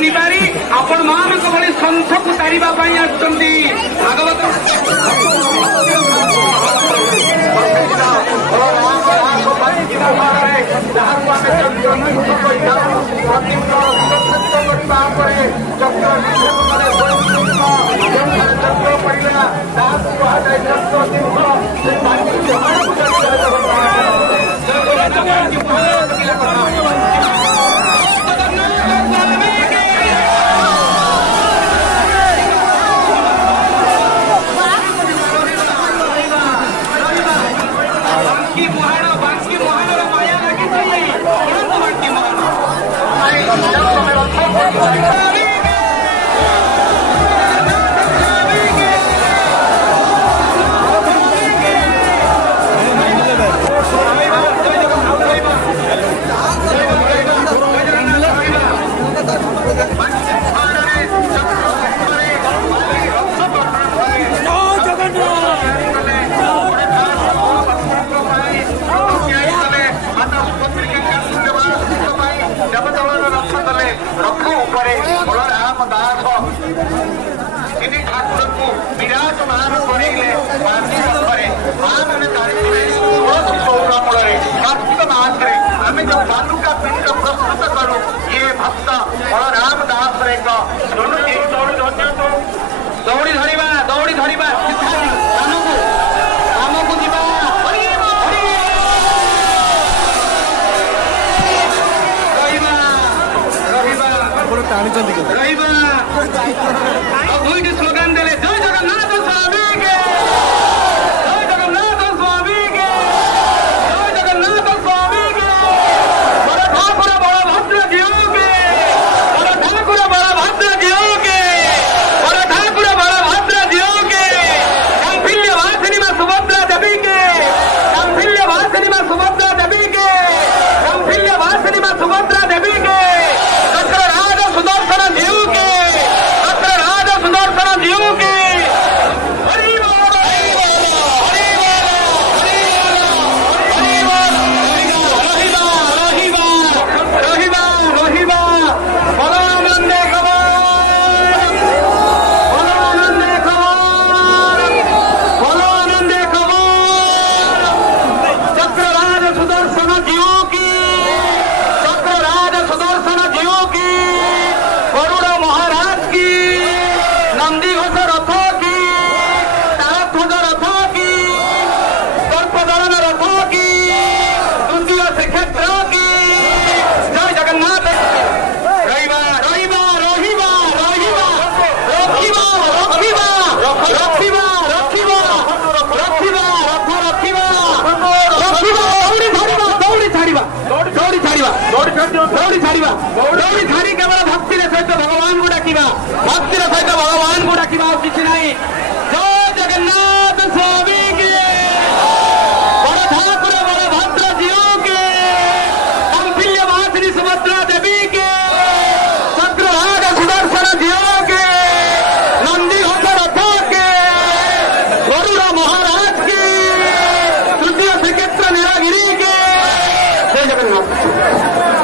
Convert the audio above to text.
निबारी आपण मान भली संथ को तारिबा आसुचंती भागवत ठाकुर को विराजमान करेंगे कार्तिक मास आम जो बालुका पिंड प्रस्तुत करूँ ये भक्त बलराम दास दौड़ी धरवा दौड़ी धरवा आमको जीवा दुईटी स्लोगान देले जय जगन्नाथ स्वामी के जय जगन्नाथ स्वामी के जय जगन्नाथ स्वामी के बड़ ठाकुर बलभद्र जीव के बड़ ठाकुर बलभद्र जीव के बड़ ठाकुर बलभद्र जीव के कंफिल्य वासिनी में सुभद्रा देवी के कंफिल्य वासिनी में सुभद्रा देवी के कंफिल्य वासिनी में सुभद्रा देवी के चक्रराज सुदर्शन जीव के दौड़ी धारी केवल भक्ति सहित भगवान को डाकिबा भक्ति सहित भगवान को डाकिबा किसी नहीं जय जगन्नाथ स्वामी के बड़ ठाकुर बलभद्र जीव के कंफिल्य वासिनी सुभद्रा देवी के चक्रराज सुदर्शन जीव के नंदी घोष रथ के गरुड़ महाराज के तृतीय श्रीक्षेत्र नीलगिरी के जय जगन्नाथ।